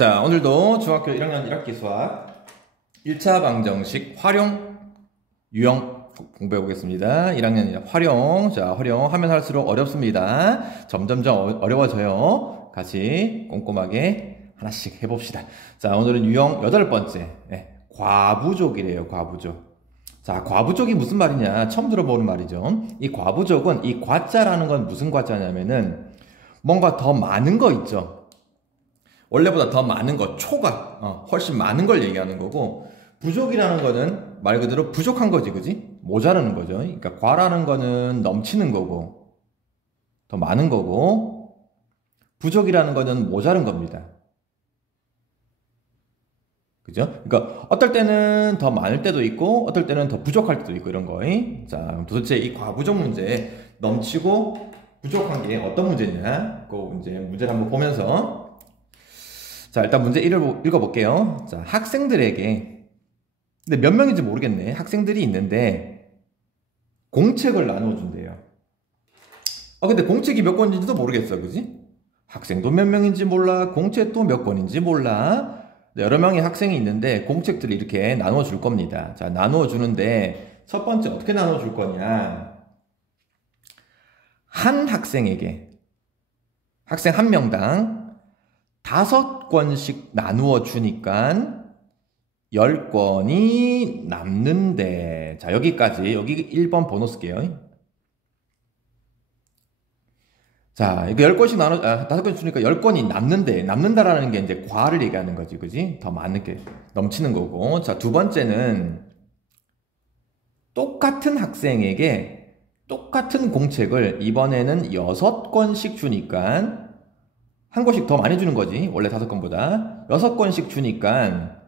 자, 오늘도 중학교 1학년 1학기 수학 1차 방정식 활용, 유형 공부해 보겠습니다. 1학년 활용. 자, 활용하면 할수록 어렵습니다. 점점점 어려워져요. 같이 꼼꼼하게 하나씩 해봅시다. 자, 오늘은 유형 8번째. 과부족이래요, 과부족. 자, 과부족이 무슨 말이냐? 처음 들어보는 말이죠. 이 과부족은 이 과자라는 건 무슨 과자냐면은 뭔가 더 많은 거 있죠. 원래보다 더 많은 거, 초가 훨씬 많은 걸 얘기하는 거고, 부족이라는 거는 말 그대로 부족한 거지, 그지? 모자라는 거죠. 그러니까 과라는 거는 넘치는 거고, 더 많은 거고, 부족이라는 거는 모자른 겁니다. 그죠? 그러니까 어떨 때는 더 많을 때도 있고, 어떨 때는 더 부족할 때도 있고, 이런 거. 자, 도대체 이 과부족 문제, 넘치고 부족한 게 어떤 문제냐? 그 이제 문제를 한번 보면서, 자, 일단 문제 1을 읽어볼게요. 자, 학생들에게, 근데 몇 명인지 모르겠네. 학생들이 있는데, 공책을 나눠준대요. 근데 공책이 몇 권인지도 모르겠어. 그지? 학생도 몇 명인지 몰라. 공책도 몇 권인지 몰라. 여러 명의 학생이 있는데, 공책들을 이렇게 나눠줄 겁니다. 자, 나눠주는데, 첫 번째 어떻게 나눠줄 거냐. 한 학생에게, 학생 한 명당 5권씩 나누어 주니까 10권이 남는데, 자, 여기까지, 여기 1번 번호 쓸게요. 자, 이거 10권씩 5권씩 주니까 10권이 남는다라는 게 이제 과를 얘기하는 거지, 그지? 더 많은 게 넘치는 거고. 자, 두 번째는 똑같은 학생에게 똑같은 공책을 이번에는 6권씩 주니까 한 권씩 더 많이 주는 거지. 원래 5권보다. 6권씩 주니까,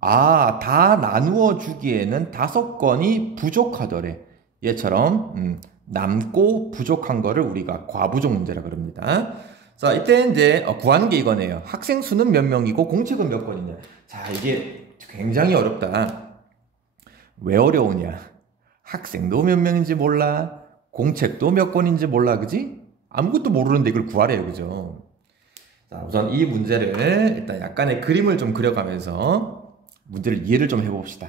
다 나누어 주기에는 5권이 부족하더래. 얘처럼, 남고 부족한 거를 우리가 과부족 문제라 그럽니다. 자, 이때 이제 구하는 게 이거네요. 학생 수는 몇 명이고 공책은 몇 권이냐. 자, 이게 굉장히 어렵다. 왜 어려우냐. 학생도 몇 명인지 몰라. 공책도 몇 권인지 몰라. 그지? 아무것도 모르는데 이걸 구하래요. 그죠? 자, 우선 이 문제를 일단 약간의 그림을 좀 그려가면서 문제를 이해를 좀 해봅시다.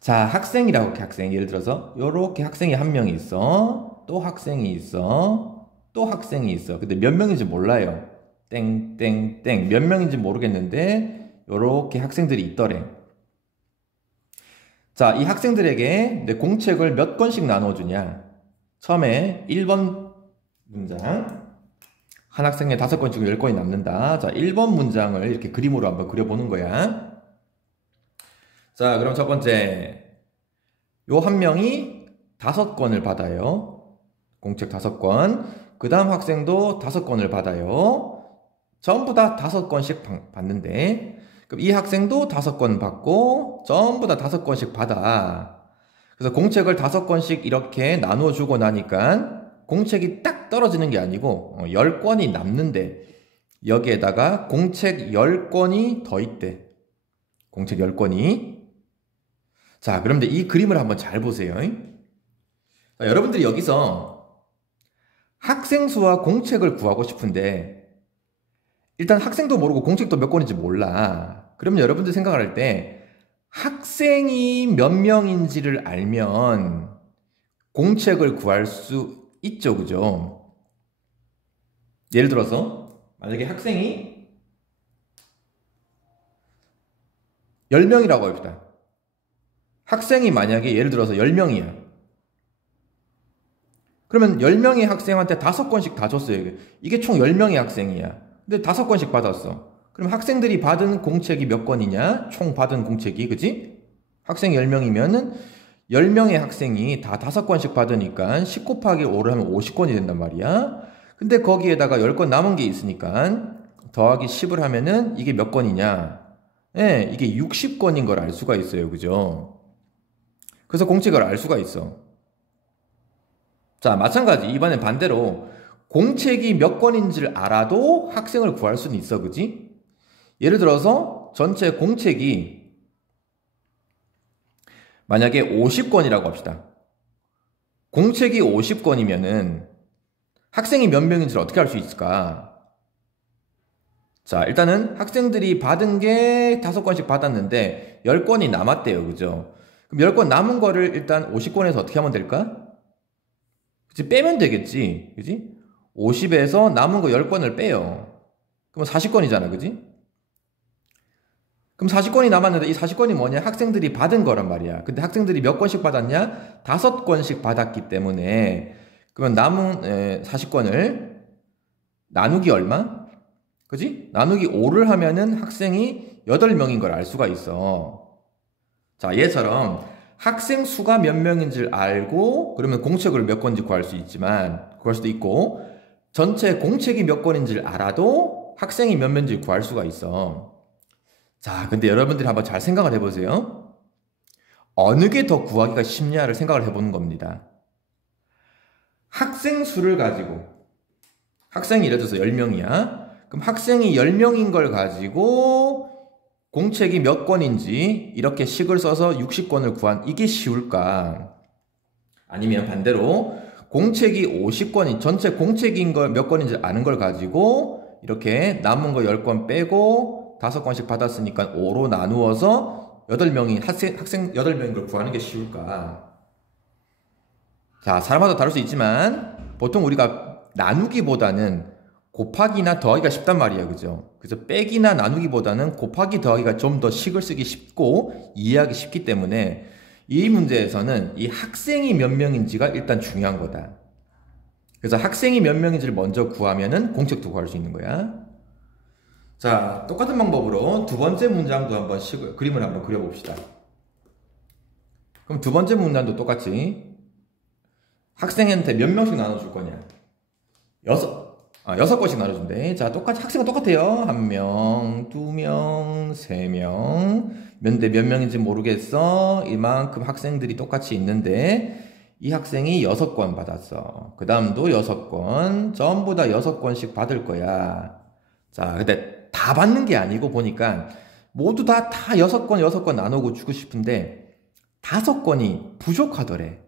자, 학생이라고 이렇게 학생. 예를 들어서 요렇게 학생이 한 명이 있어. 또 학생이 있어. 또 학생이 있어. 근데 몇 명인지 몰라요. 땡땡땡. 몇 명인지 모르겠는데 요렇게 학생들이 있더래. 자, 이 학생들에게 내 공책을 몇 권씩 나눠주냐. 처음에 1번 문장. 한 학생에 5권 중에 10권이 남는다. 자, 1번 문장을 이렇게 그림으로 한번 그려보는 거야. 자, 그럼 첫 번째. 요 한 명이 5권을 받아요. 공책 5권. 그 다음 학생도 5권을 받아요. 전부 다 5권씩 받는데, 그럼 이 학생도 5권 받고, 전부 다 5권씩 받아. 그래서 공책을 5권씩 이렇게 나누어 주고 나니까, 공책이 딱 떨어지는 게 아니고 10권이 남는데 여기에다가 공책 10권이 더 있대. 공책 10권이. 자, 그런데 이 그림을 한번 잘 보세요. 자, 여러분들이 여기서 학생 수와 공책을 구하고 싶은데 일단 학생도 모르고 공책도 몇 권인지 몰라. 그러면 여러분들 생각을 할 때 학생이 몇 명인지를 알면 공책을 구할 수 있죠, 그죠? 예를 들어서 만약에 학생이 10명이라고 합시다. 학생이 만약에 예를 들어서 10명이야. 그러면 10명의 학생한테 5권씩 다 줬어요. 이게 총 10명의 학생이야. 근데 5권씩 받았어. 그럼 학생들이 받은 공책이 몇 권이냐? 총 받은 공책이, 그지? 학생 10명이면은 10명의 학생이 다 5권씩 받으니까 10 곱하기 5를 하면 50권이 된단 말이야. 근데 거기에다가 10권 남은 게 있으니까 더하기 10을 하면은 이게 몇 권이냐? 예, 이게 60권인 걸 알 수가 있어요. 그죠? 그래서 공책을 알 수가 있어. 자, 마찬가지. 이번엔 반대로 공책이 몇 권인지를 알아도 학생을 구할 수는 있어. 그지? 예를 들어서 전체 공책이 만약에 50권이라고 합시다. 공책이 50권이면은 학생이 몇 명인지를 어떻게 알 수 있을까? 자, 일단은 학생들이 받은 게 5건씩 받았는데 10건이 남았대요. 그죠? 그럼 10건 남은 거를 일단 50건에서 어떻게 하면 될까? 그치? 빼면 되겠지. 그지? 50에서 남은 거 10건을 빼요. 그럼 40건이잖아. 그지? 그럼 40건이 남았는데 이 40건이 뭐냐? 학생들이 받은 거란 말이야. 근데 학생들이 몇 건씩 받았냐? 5건씩 받았기 때문에 그러면 남은 40건을 나누기 얼마? 그지? 나누기 5를 하면은 학생이 8명인 걸 알 수가 있어. 자, 얘처럼 학생 수가 몇 명인지를 알고 그러면 공책을 몇 건지 구할 수 있지만 구할 수도 있고 전체 공책이 몇 건인지를 알아도 학생이 몇 명인지를 구할 수가 있어. 자, 근데 여러분들이 한번 잘 생각을 해보세요. 어느 게 더 구하기가 쉽냐를 생각을 해보는 겁니다. 학생 수를 가지고 학생이 예를 들어서 10명이야. 그럼 학생이 10명인 걸 가지고 공책이 몇 건인지 이렇게 식을 써서 60건을 구한 이게 쉬울까? 아니면 반대로 공책이 50건이 전체 공책인 걸 몇 건인지 아는 걸 가지고 이렇게 남은 거 10건 빼고 5건씩 받았으니까 5로 나누어서 8명이 학생 8명인 걸 구하는 게 쉬울까? 자, 사람마다 다를 수 있지만 보통 우리가 나누기보다는 곱하기나 더하기가 쉽단 말이에요. 그죠? 그래서 빼기나 나누기보다는 곱하기 더하기가 좀 더 식을 쓰기 쉽고 이해하기 쉽기 때문에 이 문제에서는 이 학생이 몇 명인지가 일단 중요한 거다. 그래서 학생이 몇 명인지를 먼저 구하면은 공책도 구할 수 있는 거야. 자, 똑같은 방법으로 두 번째 문장도 한번 그림을 한번 그려봅시다. 그럼 두 번째 문장도 똑같이 학생한테 몇 명씩 나눠줄 거냐? 6건씩 나눠준대. 자, 똑같이, 학생은 똑같아요. 1명, 2명, 3명. 몇 명인지 모르겠어. 이만큼 학생들이 똑같이 있는데, 이 학생이 6건 받았어. 그 다음도 6건. 전부 다 6건씩 받을 거야. 자, 근데 다 받는 게 아니고 보니까, 모두 다 6건 나누고 주고 싶은데, 5건이 부족하더래.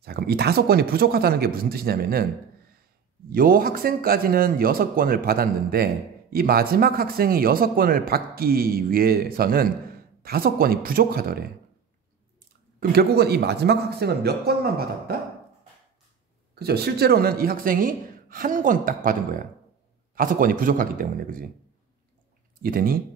자, 그럼 이 5건이 부족하다는 게 무슨 뜻이냐면은, 요 학생까지는 6건을 받았는데 이 마지막 학생이 6건을 받기 위해서는 5건이 부족하더래. 그럼 결국은 이 마지막 학생은 몇 건만 받았다? 그죠? 실제로는 이 학생이 1건 딱 받은 거야. 5건이 부족하기 때문에. 그지? 이해되니?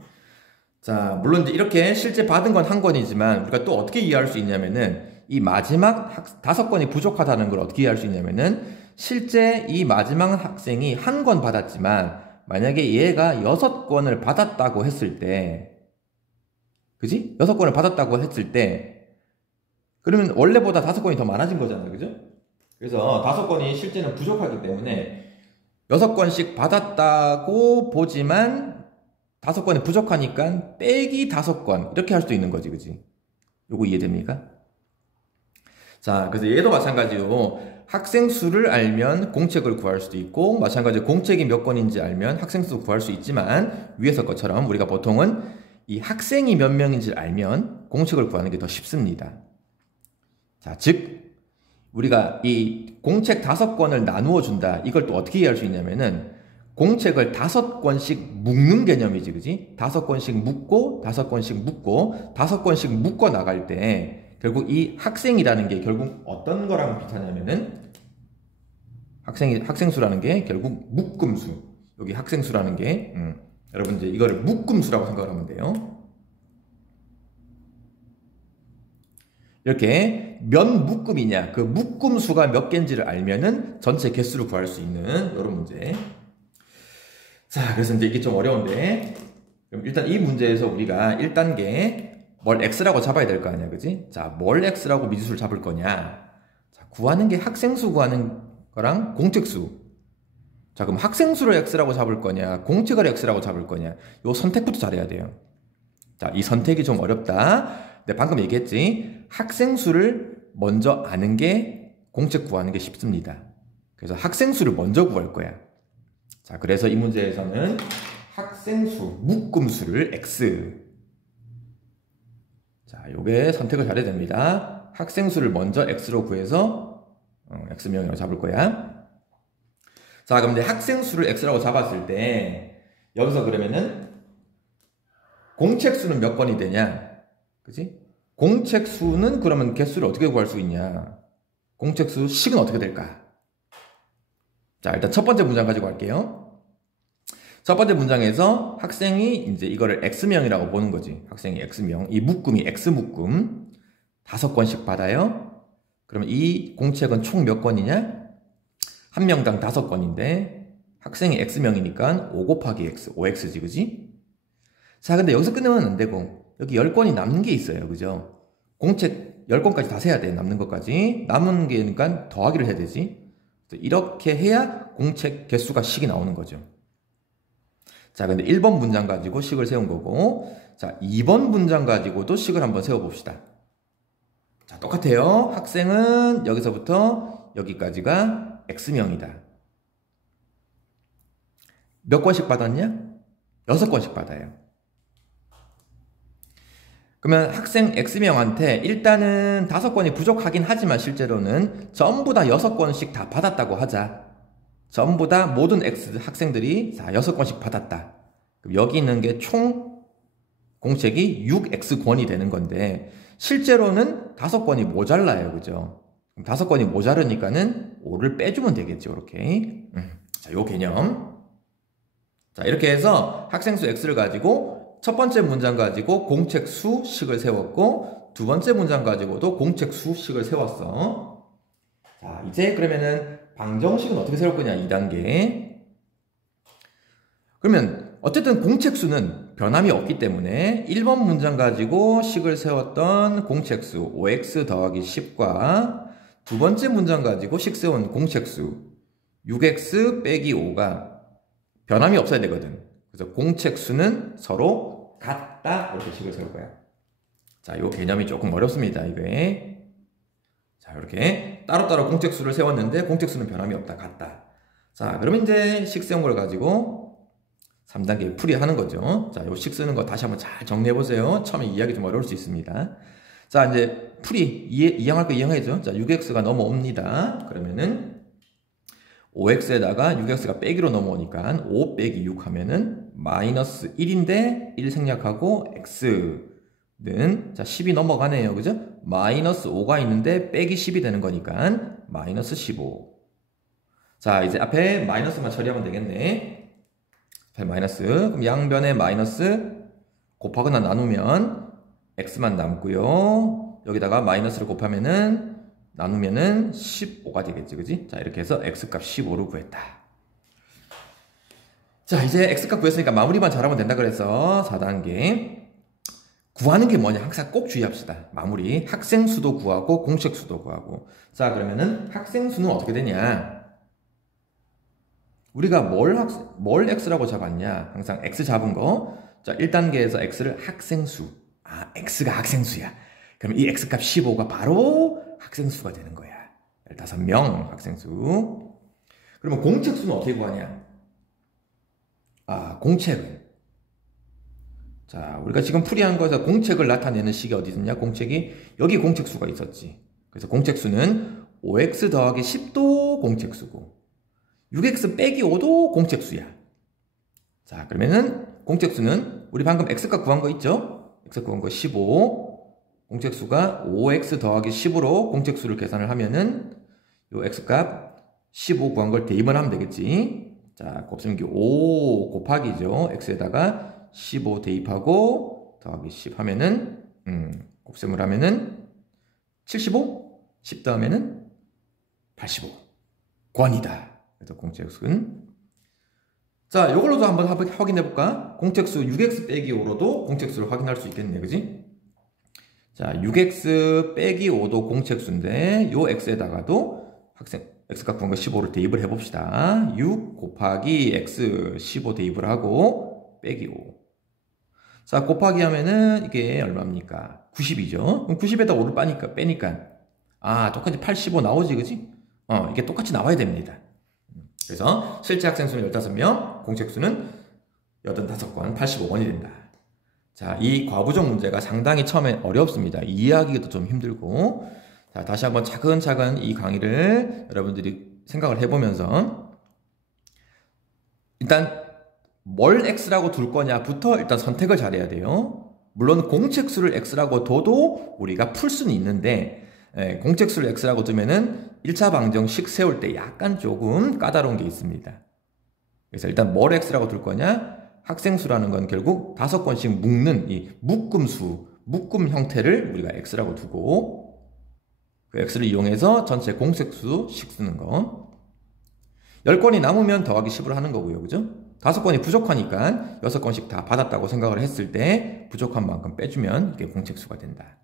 자, 물론 이제 이렇게 실제 받은 건 1건이지만 우리가 또 어떻게 이해할 수 있냐면은 이 마지막 5건이 부족하다는 걸 어떻게 이해할 수 있냐면은 실제 이 마지막 학생이 1건 받았지만 만약에 얘가 6건을 받았다고 했을 때 그지? 6건을 받았다고 했을 때 그러면 원래보다 5건이 더 많아진 거잖아요. 그죠? 그래서 5건이 실제는 부족하기 때문에 6건씩 받았다고 보지만 5건이 부족하니까 빼기 5건 이렇게 할 수도 있는 거지. 그지? 요거 이해됩니까? 자, 그래서 얘도 마찬가지로 학생 수를 알면 공책을 구할 수도 있고 마찬가지로 공책이 몇 건인지 알면 학생 수 구할 수 있지만 위에서 것처럼 우리가 보통은 이 학생이 몇 명인지를 알면 공책을 구하는 게 더 쉽습니다. 자, 즉 우리가 이 공책 5건을 나누어 준다. 이걸 또 어떻게 이해할 수 있냐면은 공책을 5건씩 묶는 개념이지. 그지? 5건씩 묶고 5건씩 묶고 5건씩 묶어 나갈 때 결국 이 학생이라는 게 결국 어떤 거랑 비슷하냐면은 학생수라는 게 결국 묶음수. 여기 학생수라는 게 여러분 이제 이거를 묶음수라고 생각을 하면 돼요. 이렇게 몇 묶음이냐 그 묶음수가 몇 개인지를 알면은 전체 개수를 구할 수 있는 이런 문제. 자, 그래서 이제 이게 좀 어려운데 그럼 일단 이 문제에서 우리가 1단계 뭘 x라고 잡아야 될 거 아니야, 그지? 자, 뭘 x라고 미지수를 잡을 거냐? 자, 구하는 게 학생수 구하는 거랑 공책수. 자, 그럼 학생수를 x라고 잡을 거냐? 공책을 x라고 잡을 거냐? 요 선택부터 잘해야 돼요. 자, 이 선택이 좀 어렵다. 근데 방금 얘기했지? 학생수를 먼저 아는 게 공책 구하는 게 쉽습니다. 그래서 학생수를 먼저 구할 거야. 자, 그래서 이 문제에서는 학생수, 묶음수를 x. 자, 요게 선택을 잘해야 됩니다. 학생수를 먼저 x로 구해서 x명이라고 잡을 거야. 자, 그럼 내 학생수를 x라고 잡았을 때 여기서 그러면은 공책 수는 몇 건이 되냐? 그지? 공책 수는 그러면 개수를 어떻게 구할 수 있냐? 공책 수 식은 어떻게 될까? 자, 일단 첫 번째 문장 가지고 갈게요. 첫 번째 문장에서 학생이 이제 이거를 X명이라고 보는 거지. 학생이 X명. 이 묶음이 X묶음 5건씩 받아요. 그러면 이 공책은 총 몇 건이냐? 한 명당 5건인데 학생이 X명이니까 5 곱하기 X, 5X지, 그지? 자, 근데 여기서 끝내면 안 되고 여기 10건이 남는 게 있어요. 그죠? 공책 10건까지 다 세야 돼. 남는 것까지. 남은 게니까 더하기를 해야 되지. 이렇게 해야 공책 개수가 식이 나오는 거죠. 자, 근데 1번 문장 가지고 식을 세운 거고, 자, 2번 문장 가지고도 식을 한번 세워봅시다. 자, 똑같아요. 학생은 여기서부터 여기까지가 X명이다. 몇 건씩 받았냐? 6건씩 받아요. 그러면 학생 X명한테 일단은 5건이 부족하긴 하지만 실제로는 전부 다 6건씩 다 받았다고 하자. 전부 다 모든 X 학생들이 6건씩 받았다. 그럼 여기 있는 게 총 공책이 6X권이 되는 건데 실제로는 5건이 모자라요. 그죠? 5건이 모자르니까는 5를 빼주면 되겠죠. 이렇게. 자, 요 개념. 자, 이렇게 해서 학생수 X를 가지고 첫 번째 문장 가지고 공책 수식을 세웠고 두 번째 문장 가지고도 공책 수식을 세웠어. 자, 이제 그러면은 방정식은 어떻게 세울 거냐, 2단계. 그러면 어쨌든 공책수는 변함이 없기 때문에 1번 문장 가지고 식을 세웠던 공책수 5x 더하기 10과 두 번째 문장 가지고 식 세운 공책수 6x 빼기 5가 변함이 없어야 되거든. 그래서 공책수는 서로 같다. 이렇게 식을 세울 거야. 자, 요 개념이 조금 어렵습니다. 이게. 자, 이렇게 따로따로 공책수를 세웠는데 공책수는 변함이 없다. 같다. 자, 그러면 이제 식 세운 걸 가지고 3단계 풀이하는 거죠. 자, 요 식 쓰는 거 다시 한번 잘 정리해 보세요. 처음에 이해하기 좀 어려울 수 있습니다. 자, 이제 풀이 이항할 거 이항해야죠. 자, 6x가 넘어옵니다. 그러면은 5x에다가 6x가 빼기로 넘어오니까 5 빼기 6 하면은 마이너스 1인데 1 생략하고 x는 자 10이 넘어가네요. 그죠? 마이너스 5가 있는데 빼기 10이 되는 거니까 마이너스 15. 자, 이제 앞에 마이너스만 처리하면 되겠네. 앞에 마이너스. 그럼 양변에 마이너스 곱하거나 나누면 x만 남고요. 여기다가 마이너스를 곱하면은 나누면은 15가 되겠지, 그지? 자, 이렇게 해서 x값 15를 구했다. 자, 이제 x값 구했으니까 마무리만 잘하면 된다 그래서 4단계. 구하는 게 뭐냐? 항상 꼭 주의합시다. 마무리. 학생 수도 구하고 공책 수도 구하고. 자, 그러면은 학생 수는 어떻게 되냐? 우리가 뭘 x라고 잡았냐? 항상 x 잡은 거. 자, 1단계에서 x를 학생수. 아, x가 학생수야. 그럼 이 x값 15가 바로 학생수가 되는 거야. 15명 학생수. 그러면 공책수는 어떻게 구하냐? 아, 공책은. 자, 우리가 지금 풀이한 거에서 공책을 나타내는 식이 어디 있었냐? 공책이 여기 공책수가 있었지. 그래서 공책수는 5x 더하기 10도 공책수고 6x 빼기 5도 공책수야. 자, 그러면은 공책수는 우리 방금 x값 구한 거 있죠? x 구한 거 15. 공책수가 5x 더하기 10으로 공책수를 계산을 하면은 요 x값 15 구한 걸 대입을 하면 되겠지. 자, 곱셈기 5 곱하기죠. x에다가 15 대입하고 더하기 10 하면은 곱셈을 하면은 75? 10 더하면은 85 권이다. 그래서 공책수는 자, 요걸로도 한번 확인해 볼까? 공책수 6x 빼기 5로도 공책수를 확인할 수 있겠네. 그지? 자, 6x 빼기 5도 공책수인데 요 x에다가도 학생 x값 구한 거 15를 대입을 해봅시다. 6 곱하기 x 15 대입을 하고 빼기 5. 자, 곱하기 하면은 이게 얼마입니까? 90이죠. 그럼 90에다 5를 빼니까 아, 똑같이 85 나오지, 그지? 이게 똑같이 나와야 됩니다. 그래서 실제 학생 수는 15명, 공책 수는 85건, 85건이 된다. 자, 이 과부정 문제가 상당히 처음에 어렵습니다. 이해하기도 좀 힘들고. 자, 다시 한번 차근차근 이 강의를 여러분들이 생각을 해보면서 일단 뭘 x라고 둘 거냐부터 일단 선택을 잘해야 돼요. 물론 공책수를 x라고 둬도 우리가 풀 수는 있는데 공책수를 x라고 두면은 1차 방정식 세울 때 약간 조금 까다로운 게 있습니다. 그래서 일단 뭘 x라고 둘 거냐? 학생수라는 건 결국 5건씩 묶는 이 묶음수, 묶음 형태를 우리가 x라고 두고 그 x를 이용해서 전체 공책수식 쓰는 거. 10건이 남으면 더하기 10을 하는 거고요. 그죠? 5건이 부족하니까 6건씩 다 받았다고 생각을 했을 때 부족한 만큼 빼주면 이게 공책수가 된다.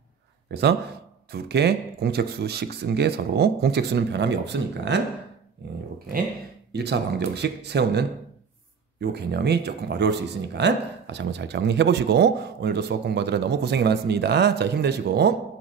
그래서 두 개 공책수식 쓴 게 서로 공책수는 변함이 없으니까 이렇게 1차 방정식 세우는 이 개념이 조금 어려울 수 있으니까 다시 한번 잘 정리해 보시고 오늘도 수학 공부하느라 너무 고생이 많습니다. 자, 힘내시고